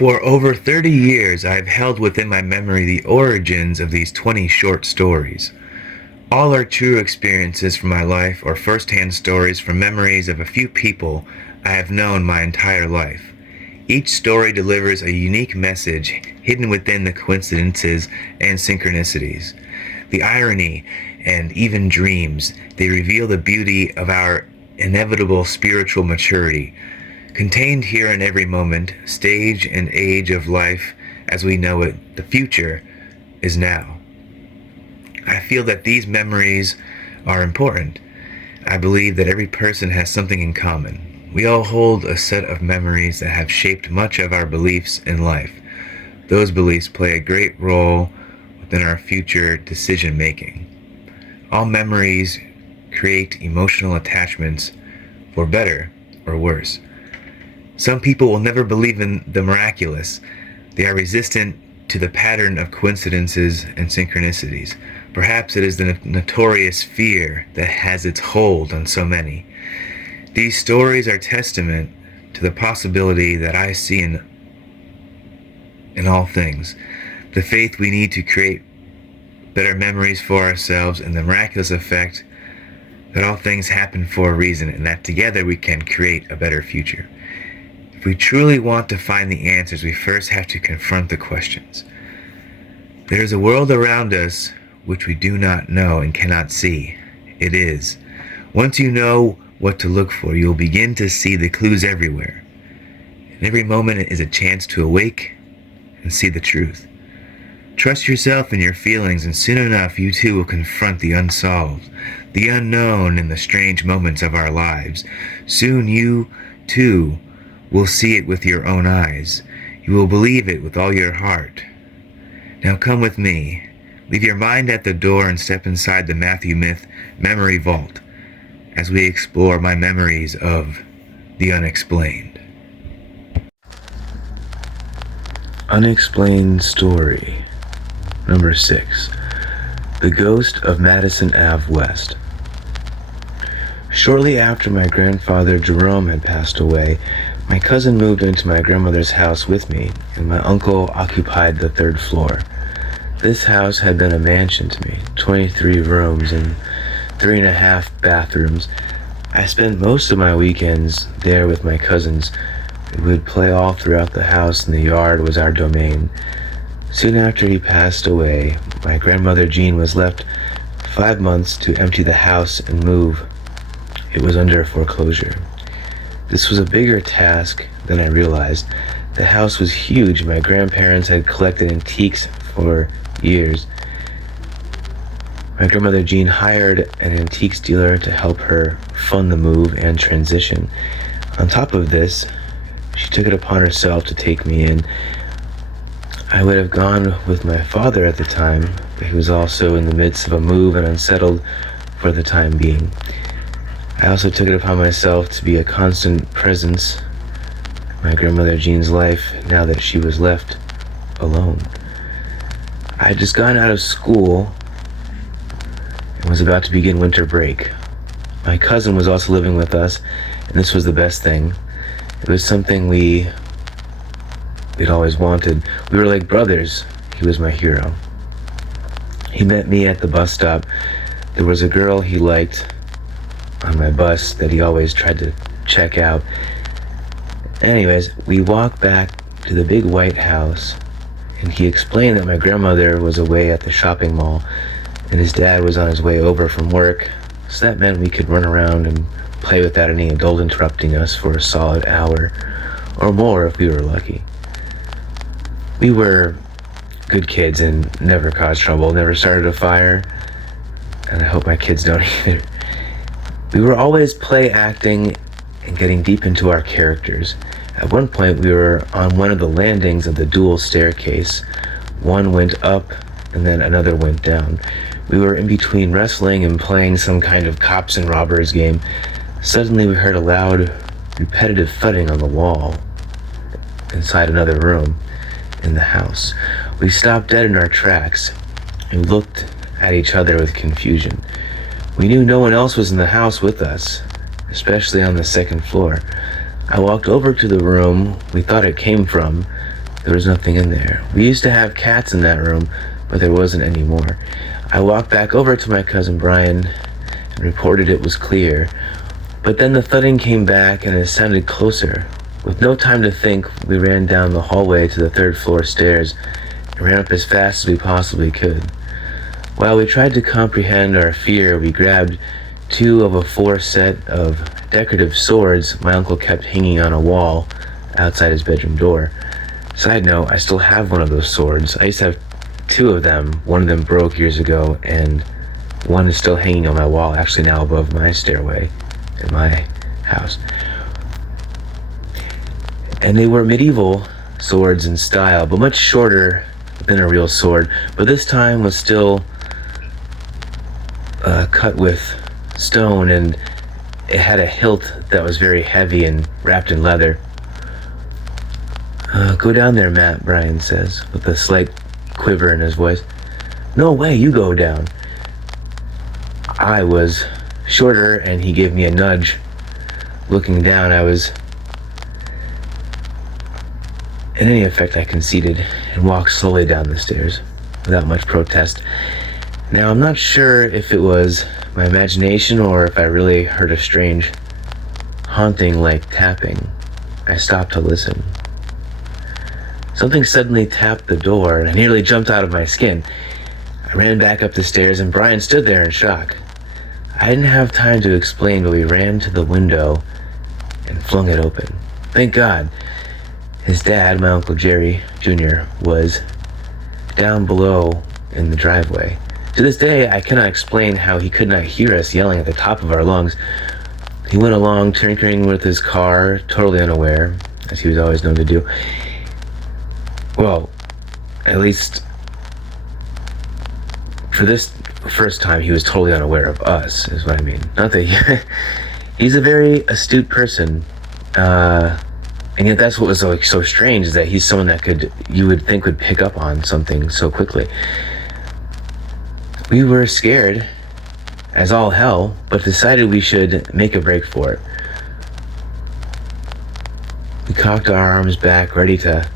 For over 30 years, I have held within my memory the origins of these 20 short stories. All are true experiences from my life or first-hand stories from memories of a few people I have known my entire life. Each story delivers a unique message hidden within the coincidences and synchronicities. The irony and even dreams, they reveal the beauty of our inevitable spiritual maturity, contained here in every moment, stage and age of life as we know it. The future is now. I feel that these memories are important. I believe that every person has something in common. We all hold a set of memories that have shaped much of our beliefs in life. Those beliefs play a great role within our future decision making. All memories create emotional attachments, for better or worse. Some people will never believe in the miraculous. They are resistant to the pattern of coincidences and synchronicities. Perhaps it is the notorious fear that has its hold on so many. These stories are testament to the possibility that I see in all things. The faith we need to create better memories for ourselves, and the miraculous effect that all things happen for a reason, and that together we can create a better future. If we truly want to find the answers, we first have to confront the questions. There is a world around us which we do not know and cannot see. It is. Once you know what to look for, you will begin to see the clues everywhere. And every moment is a chance to awake and see the truth. Trust yourself and your feelings, and soon enough you too will confront the unsolved, the unknown, and the strange moments of our lives. Soon you too will see it with your own eyes. You will believe it with all your heart. Now come with me. Leave your mind at the door and step inside the Matthyw Myth Memory Vault as we explore my memories of the unexplained. Unexplained Story Number 6. The Ghost of Madison Ave West. Shortly after my grandfather Jerome had passed away, my cousin moved into my grandmother's house with me, and my uncle occupied the third floor. This house had been a mansion to me, 23 rooms and 3.5 bathrooms. I spent most of my weekends there with my cousins. We would play all throughout the house, and the yard was our domain. Soon after he passed away, my grandmother Jean was left 5 months to empty the house and move. It was under foreclosure. This was a bigger task than I realized. The house was huge. My grandparents had collected antiques for years. My grandmother Jean hired an antiques dealer to help her fund the move and transition. On top of this, she took it upon herself to take me in. I would have gone with my father at the time, but he was also in the midst of a move and unsettled for the time being. I also took it upon myself to be a constant presence in my grandmother Jean's life now that she was left alone. I had just gotten out of school and was about to begin winter break. My cousin was also living with us, and this was the best thing. It was something we'd always wanted. We were like brothers. He was my hero. He met me at the bus stop. There was a girl he liked on my bus that he always tried to check out. Anyways, we walked back to the big white house, and he explained that my grandmother was away at the shopping mall and his dad was on his way over from work, so that meant we could run around and play without any adult interrupting us for a solid hour or more if we were lucky. We were good kids and never caused trouble, never started a fire, and I hope my kids don't either. We were always play acting and getting deep into our characters. At one point, we were on one of the landings of the dual staircase. One went up, and then another went down. We were in between wrestling and playing some kind of cops and robbers game. Suddenly, we heard a loud, repetitive thudding on the wall inside another room in the house. We stopped dead in our tracks and looked at each other with confusion. We knew no one else was in the house with us, especially on the second floor. I walked over to the room we thought it came from, There was nothing in there. We used to have cats in that room, but there wasn't anymore. I walked back over to my cousin Brian and reported it was clear. But then the thudding came back and it sounded closer. With no time to think, we ran down the hallway to the third floor stairs and ran up as fast as we possibly could. While we tried to comprehend our fear, we grabbed 2 of a 4 set of decorative swords my uncle kept hanging on a wall outside his bedroom door. Side note, I still have one of those swords. I used to have 2 of them. One of them broke years ago, and one is still hanging on my wall, actually now above my stairway in my house. And they were medieval swords in style, but much shorter than a real sword. But this time was still cut with stone, and it had a hilt that was very heavy and wrapped in leather. Go down there, Matt, Brian says, with a slight quiver in his voice. No way, you go down. I was shorter, and he gave me a nudge. Looking down, in any effect, I conceded and walked slowly down the stairs without much protest. Now, I'm not sure if it was my imagination or if I really heard a strange, haunting-like tapping. I stopped to listen. Something suddenly tapped the door, and I nearly jumped out of my skin. I ran back up the stairs, and Brian stood there in shock. I didn't have time to explain, but we ran to the window and flung it open. Thank God. His dad, my Uncle Jerry Jr., was down below in the driveway. To this day, I cannot explain how he could not hear us yelling at the top of our lungs. He went along tinkering with his car, totally unaware, as he was always known to do. Well, at least for this first time, he was totally unaware of us, is what I mean. Not that he's a very astute person, and yet that's what was so strange, is that he's someone that you would think would pick up on something so quickly. We were scared as all hell, but decided we should make a break for it. We cocked our arms back, ready to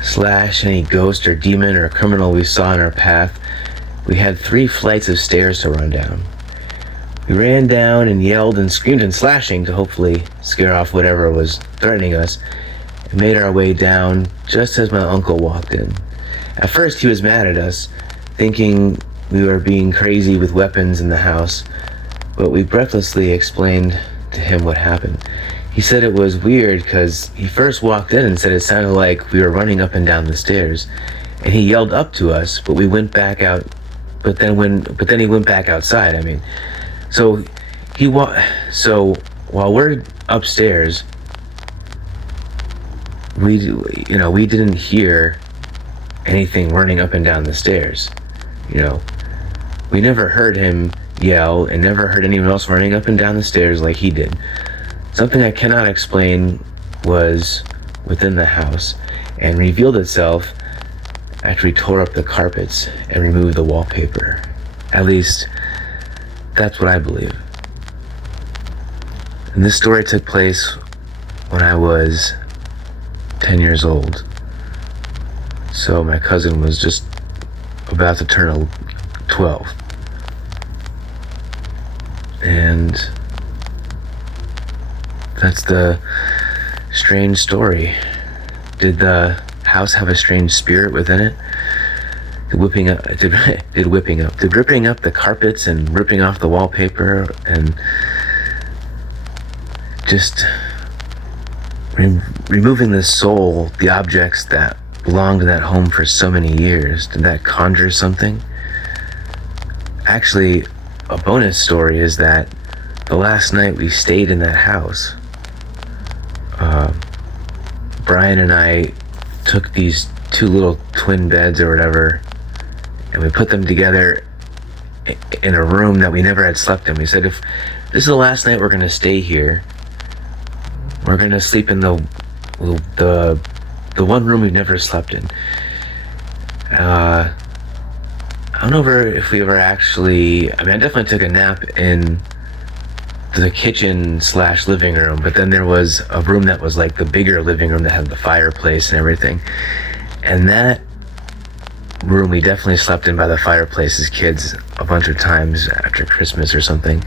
slash any ghost or demon or criminal we saw in our path. We had 3 flights of stairs to run down. We ran down and yelled and screamed and slashing to hopefully scare off whatever was threatening us, and made our way down just as my uncle walked in. At first he was mad at us, thinking we were being crazy with weapons in the house, but we breathlessly explained to him what happened. He said it was weird because he first walked in and said it sounded like we were running up and down the stairs, and he yelled up to us, but we went back out. But then he went back outside. I mean, so while we're upstairs, we didn't hear anything running up and down the stairs. We never heard him yell and never heard anyone else running up and down the stairs like he did. Something I cannot explain was within the house and revealed itself after we tore up the carpets and removed the wallpaper. At least, that's what I believe. And this story took place when I was 10 years old. So my cousin was just about to turn 12. And that's the strange story. Did the house have a strange spirit within it? Did ripping up the carpets and ripping off the wallpaper and just removing the soul, the objects that belonged in that home for so many years, did that conjure something? Actually, a bonus story is that the last night we stayed in that house, Brian and I took these 2 little twin beds or whatever, and we put them together in a room that we never had slept in. We said, if this is the last night we're going to stay here, we're going to sleep in the one room we've never slept in. I don't know if we ever actually, I definitely took a nap in the kitchen slash living room, but then there was a room that was like the bigger living room that had the fireplace and everything. And that room we definitely slept in by the fireplace as kids a bunch of times after Christmas or something.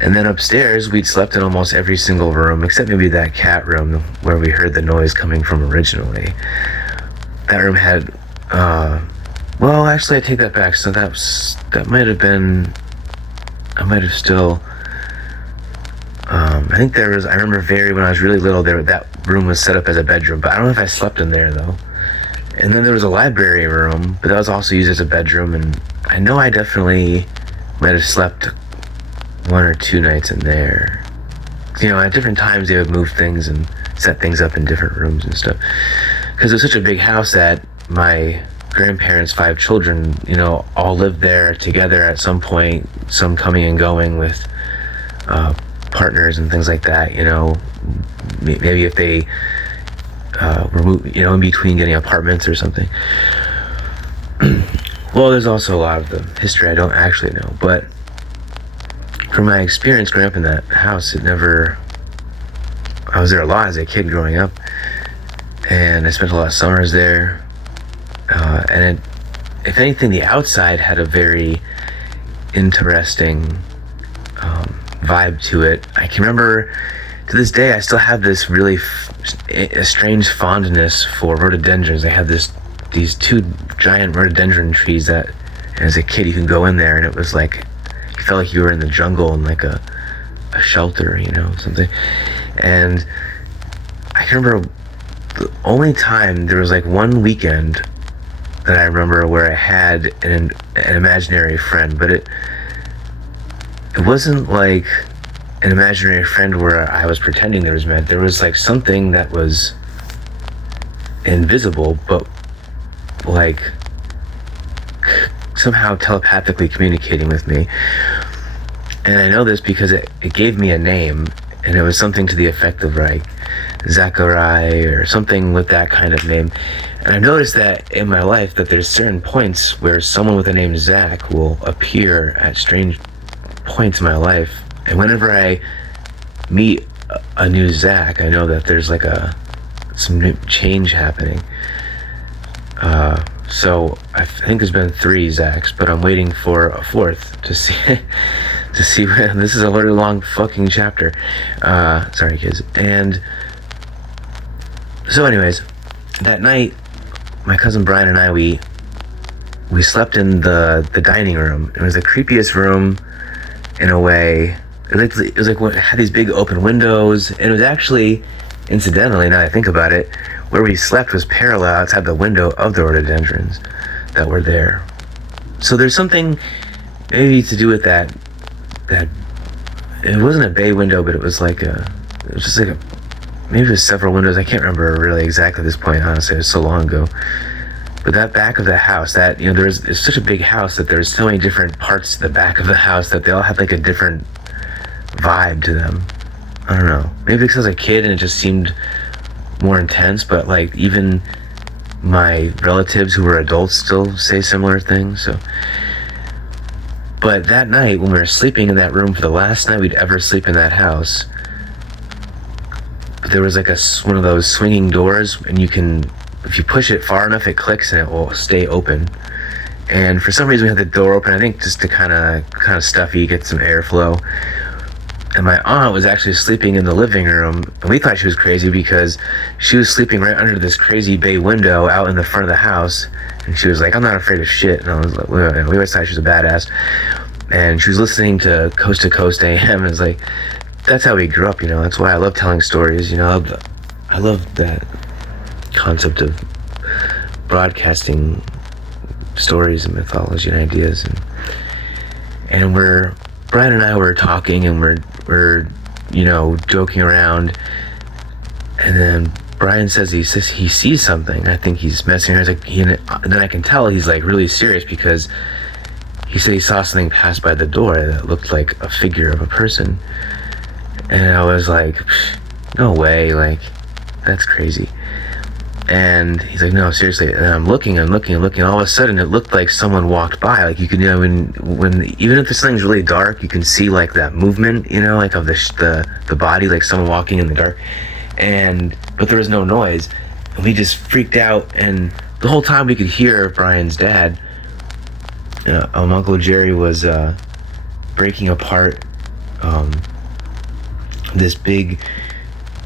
And then upstairs we'd slept in almost every single room except maybe that cat room where we heard the noise coming from originally. That room had well, actually I take that back. So that might have been, I might have still I think there was, I remember when I was really little, that room was set up as a bedroom, but I don't know if I slept in there though. And then there was a library room, but that was also used as a bedroom, and I know I definitely might have slept 1 or 2 nights in there. You know, at different times they would move things and set things up in different rooms and stuff. Because it was such a big house that my grandparents' 5 children, you know, all lived there together at some point, some coming and going with partners and things like that, you know. Maybe if they were, you know, in between getting apartments or something. Well, there's also a lot of the history I don't actually know, but from my experience growing up in that house, I was there a lot as a kid growing up, and I spent a lot of summers there, and if anything, the outside had a very interesting vibe to it. I can remember, to this day, I still have this really a strange fondness for rhododendrons. They had these 2 giant rhododendron trees that, as a kid, you could go in there and it was like, you felt like you were in the jungle in like a shelter, you know, something. And I can remember the only time, there was like one weekend that I remember where I had an imaginary friend, but it wasn't like an imaginary friend where I was pretending there was like something that was invisible, but like somehow telepathically communicating with me. And I know this because it gave me a name, and it was something to the effect of like Zachariah or something with that kind of name. And I've noticed that in my life that there's certain points where someone with the name Zach will appear at strange points in my life, and whenever I meet a new Zach, I know that there's like some new change happening. So I think there's been 3 Zachs, but I'm waiting for a 4th to see this is a really long fucking chapter. Sorry kids. And so anyways, that night my cousin Brian and I, we slept in the dining room. It was the creepiest room in a way. It was like it had these big open windows, and it was actually, incidentally, now that I think about it, where we slept was parallel outside the window of the rhododendrons that were there. So there's something maybe to do with that it wasn't a bay window, but it was maybe it was several windows. I can't remember really exactly at this point, honestly, it was so long ago. But that back of the house, that, you know, it's such a big house that there's so many different parts to the back of the house that they all had like a different vibe to them. I don't know, maybe because I was a kid and it just seemed more intense, but like even my relatives who were adults still say similar things. So, but that night when we were sleeping in that room for the last night we'd ever sleep in that house, there was like one of those swinging doors, and you can, if you push it far enough, it clicks and it will stay open. And for some reason we had the door open, I think just to kind of stuffy, get some airflow. And my aunt was actually sleeping in the living room, and we thought she was crazy because she was sleeping right under this crazy bay window out in the front of the house, and she was like, "I'm not afraid of shit." And I was like, we always thought she was a badass. And she was listening to Coast AM, and it's like, that's how we grew up, you know. That's why I love telling stories, you know. I love that concept of broadcasting stories and mythology and ideas, and Brian and I were talking, and we're you know, joking around, and then Brian says he sees something. I think he's messing around. And then I can tell he's like really serious, because he said he saw something pass by the door that looked like a figure of a person. And I was like, no way, like, that's crazy. And he's like, no, seriously. And I'm looking. All of a sudden, it looked like someone walked by. Like, you can, when even if this thing's really dark, you can see like that movement, like of the body, like someone walking in the dark. But there was no noise, and we just freaked out. And the whole time we could hear Brian's dad, Uncle Jerry, was breaking apart this big,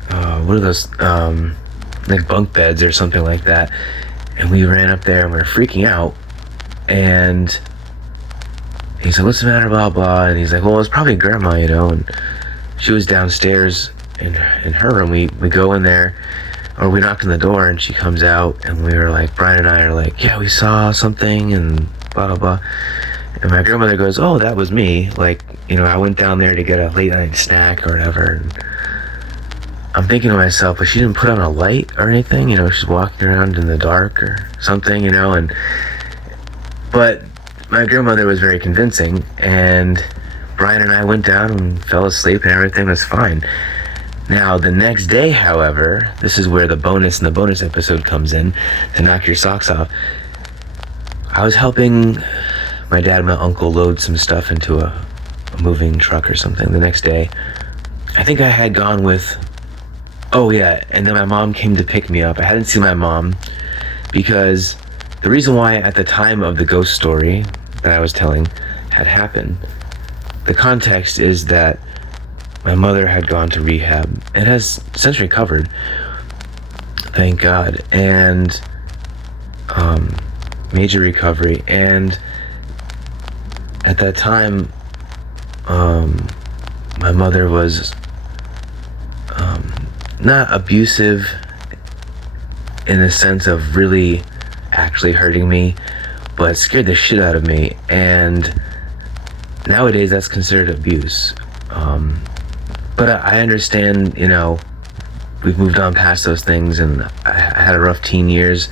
what are those? Like bunk beds or something like that. And we ran up there and we were freaking out, and he said, what's the matter, blah blah. And he's like, well, it's probably grandma, and she was downstairs in her room. We go in there, or we knocked on the door, and she comes out, and we were like, Brian and I are like, yeah, we saw something and blah blah blah. And my grandmother goes, oh, that was me, like, I went down there to get a late night snack or whatever. And I'm thinking to myself, but she didn't put on a light or anything, she's walking around in the dark or something, but my grandmother was very convincing, and Brian and I went down and fell asleep and everything was fine. Now, the next day, however, this is where the bonus episode comes in to knock your socks off. I was helping my dad and my uncle load some stuff into a moving truck or something the next day. I think I had gone with... Oh yeah, and then my mom came to pick me up. I hadn't seen my mom because the reason why at the time of the ghost story that I was telling had happened, the context is that my mother had gone to rehab and has since recovered, thank God, and major recovery. And at that time, my mother was not abusive in the sense of really actually hurting me, but scared the shit out of me. And nowadays that's considered abuse. But I understand, we've moved on past those things, and I had a rough teen years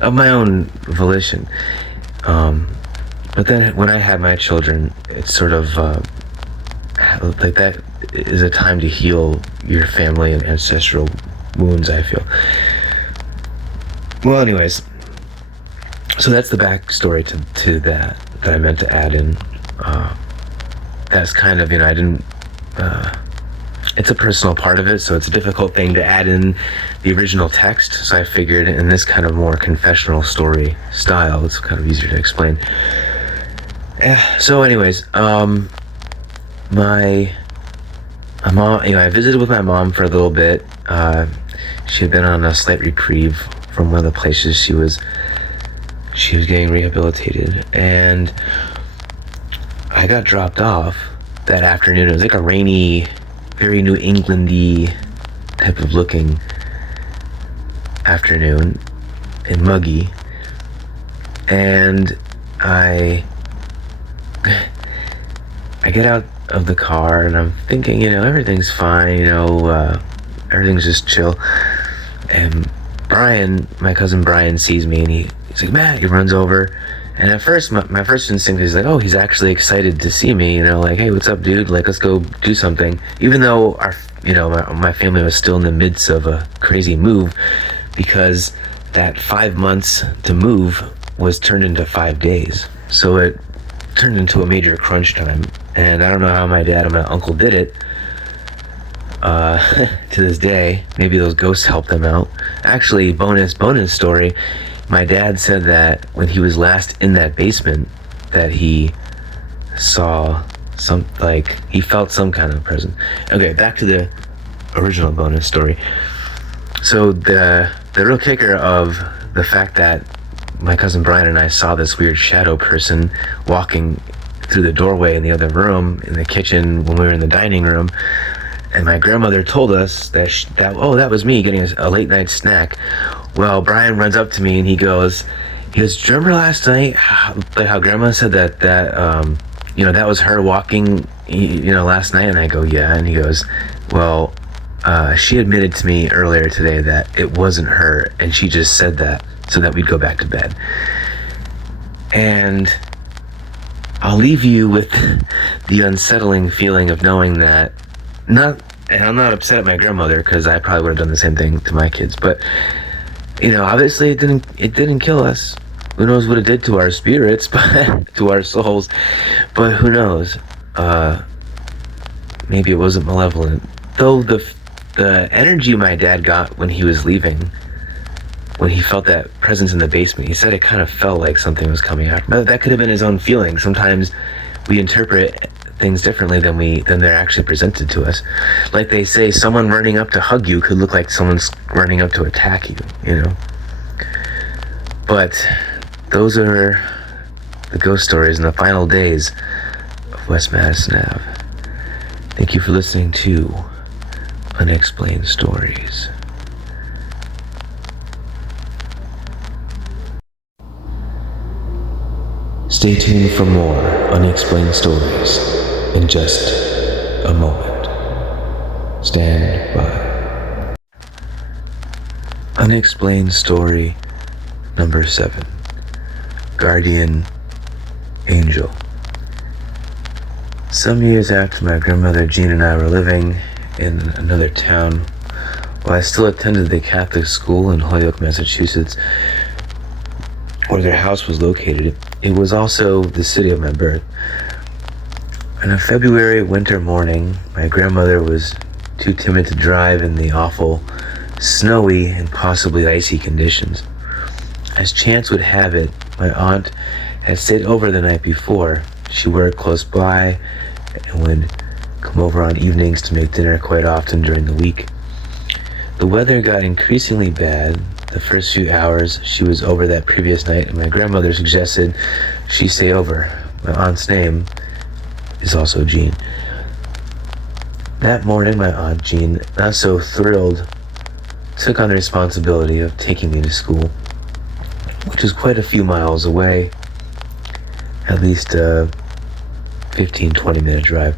of my own volition. But then when I had my children, it's sort of like that is a time to heal your family and ancestral wounds, I feel. Well, anyways, so that's the backstory to that I meant to add in. That's kind of, I didn't, it's a personal part of it, so it's a difficult thing to add in the original text, so I figured in this kind of more confessional story style, it's kind of easier to explain. Yeah, so anyways, my mom, I visited with my mom for a little bit. She had been on a slight reprieve from one of the places she was getting rehabilitated, and I got dropped off that afternoon. It was like a rainy, very New England-y type of looking afternoon, and muggy, and I get out of the car and I'm thinking, everything's fine, everything's just chill. And Brian, my cousin Brian, sees me and he's like, Matt, he runs over. And at first, my first instinct is like, oh, he's actually excited to see me, like, hey, what's up, dude? Like, let's go do something. Even though my family was still in the midst of a crazy move, because that 5 months to move was turned into 5 days. So it turned into a major crunch time. And I don't know how my dad and my uncle did it. To this day, maybe those ghosts helped them out. Actually, bonus story, my dad said that when he was last in that basement, that he saw he felt some kind of presence. Okay, back to the original bonus story. So the real kicker of the fact that my cousin Brian and I saw this weird shadow person walking through the doorway in the other room, in the kitchen, when we were in the dining room, and my grandmother told us that that was me getting a late night snack. Well, Brian runs up to me and he goes, do you remember last night, like how grandma said that that was her walking, last night? And I go, yeah. And he goes, well, she admitted to me earlier today that it wasn't her, and she just said that so that we'd go back to bed. And I'll leave you with the unsettling feeling of knowing that, and I'm not upset at my grandmother, because I probably would have done the same thing to my kids, but Obviously it didn't kill us. Who knows what it did to our spirits, but to our souls. But who knows? Maybe it wasn't malevolent. Though the energy my dad got when he was leaving, when he felt that presence in the basement, he said it kind of felt like something was coming out. That could have been his own feeling. Sometimes we interpret things differently than they're actually presented to us. Like they say, someone running up to hug you could look like someone's running up to attack you. But those are the ghost stories in the final days of West Madison Ave. Thank you for listening to Unexplained Stories. Stay tuned for more unexplained stories in just a moment. Stand by. Unexplained story number 7. Guardian Angel. Some years after my grandmother Jean and I were living in another town, while I still attended the Catholic school in Holyoke, Massachusetts, where their house was located, it was also the city of my birth. On a February winter morning, my grandmother was too timid to drive in the awful, snowy and possibly icy conditions. As chance would have it, my aunt had stayed over the night before. She worked close by and would come over on evenings to make dinner quite often during the week. The weather got increasingly bad. The first few hours she was over that previous night, and my grandmother suggested she stay over. My aunt's name is also Jean. That morning, my aunt Jean, not so thrilled, took on the responsibility of taking me to school, which is quite a few miles away, at least a 15-20 minute drive.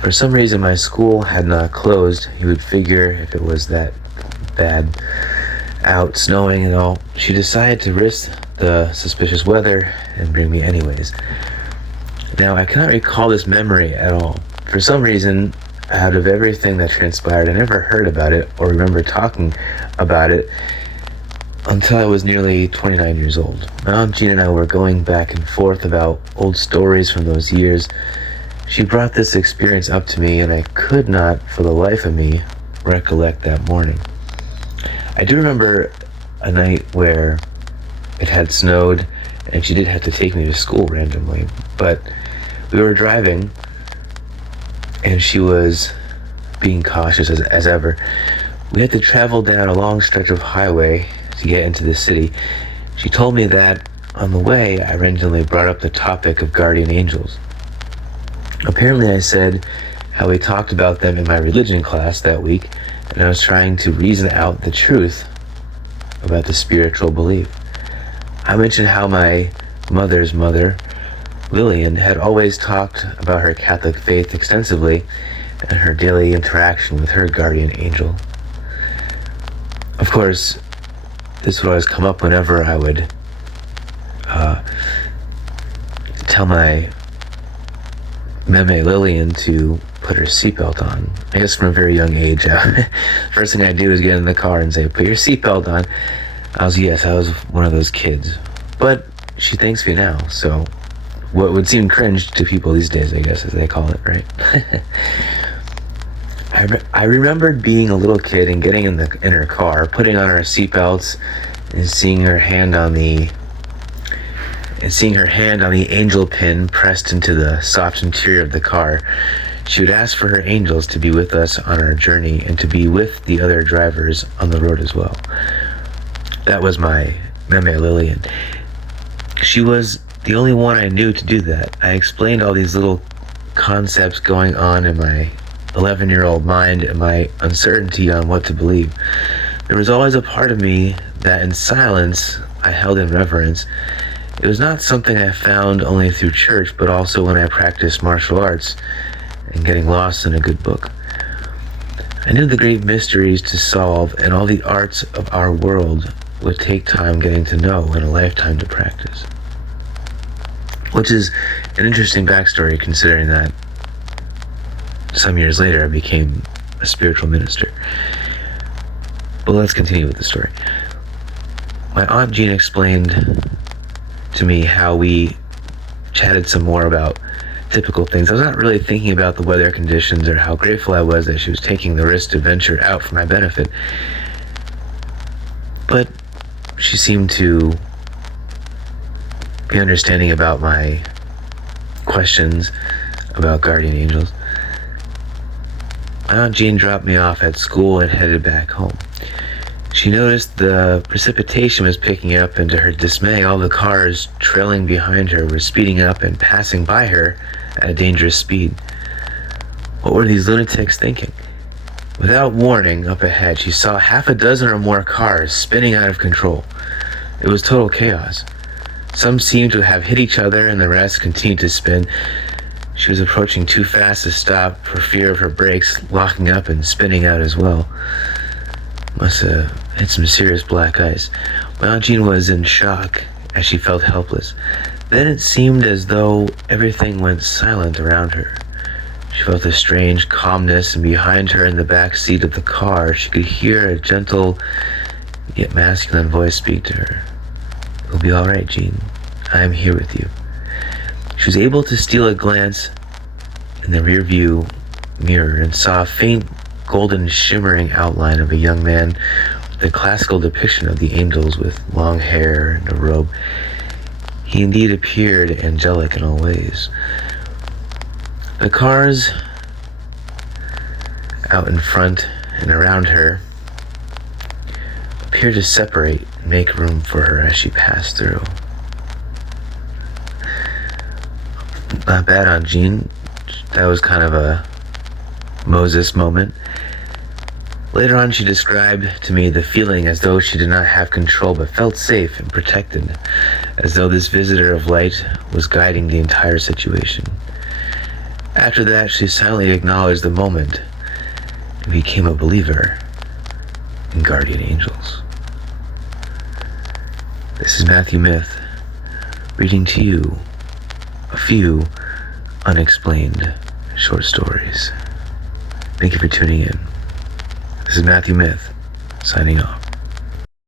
For some reason, my school had not closed. You would figure if it was that bad out, snowing and all, she decided to risk the suspicious weather and bring me anyways. Now, I cannot recall this memory at all. For some reason, out of everything that transpired, I never heard about it or remember talking about it until I was nearly 29 years old. My Aunt Jean and I were going back and forth about old stories from those years. She brought this experience up to me, and I could not, for the life of me, recollect that morning. I do remember a night where it had snowed, and she did have to take me to school randomly, but we were driving, and she was being cautious as ever. We had to travel down a long stretch of highway to get into the city. She told me that on the way, I randomly brought up the topic of guardian angels. Apparently, I said how we talked about them in my religion class that week, and I was trying to reason out the truth about the spiritual belief. I mentioned how my mother's mother, Lillian, had always talked about her Catholic faith extensively and her daily interaction with her guardian angel. Of course, this would always come up whenever I would tell my Meme Lillian to put her seatbelt on. I guess from a very young age, first thing I do is get in the car and say, "Put your seatbelt on." I was one of those kids. But she thanks me now, so what would seem cringe to people these days, I guess, as they call it, right? I remembered being a little kid and getting in her car, putting on our seatbelts, and seeing her hand on the angel pin pressed into the soft interior of the car. She would ask for her angels to be with us on our journey and to be with the other drivers on the road as well. That was my Meme Lillian. She was the only one I knew to do that. I explained all these little concepts going on in my 11-year-old mind and my uncertainty on what to believe. There was always a part of me that in silence I held in reverence. It was not something I found only through church, but also when I practiced martial arts and getting lost in a good book. I knew the great mysteries to solve, and all the arts of our world would take time getting to know and a lifetime to practice. Which is an interesting backstory, considering that some years later I became a spiritual minister. But let's continue with the story. My Aunt Jean explained to me how we chatted some more about typical things. I was not really thinking about the weather conditions or how grateful I was that she was taking the risk to venture out for my benefit. But she seemed to be understanding about my questions about guardian angels. My Aunt Jean dropped me off at school and headed back home. She noticed the precipitation was picking up, and to her dismay, all the cars trailing behind her were speeding up and passing by her at a dangerous speed. What were these lunatics thinking? Without warning, up ahead, she saw half a dozen or more cars spinning out of control. It was total chaos. Some seemed to have hit each other, and the rest continued to spin. She was approaching too fast to stop for fear of her brakes locking up and spinning out as well. Must have hit some serious black ice. My Aunt Jean was in shock as she felt helpless. Then it seemed as though everything went silent around her. She felt a strange calmness, and behind her in the back seat of the car, she could hear a gentle yet masculine voice speak to her. "It'll be all right, Jean. I am here with you." She was able to steal a glance in the rear-view mirror and saw a faint golden shimmering outline of a young man with the classical depiction of the angels with long hair and a robe. He indeed appeared angelic in all ways. The cars out in front and around her appeared to separate and make room for her as she passed through. Not bad on Jean. That was kind of a Moses moment. Later on, she described to me the feeling as though she did not have control but felt safe and protected, as though this visitor of light was guiding the entire situation. After that, she silently acknowledged the moment and became a believer in guardian angels. This is Matthyw Myth, reading to you a few unexplained short stories. Thank you for tuning in. This is Matthyw Myth, signing off.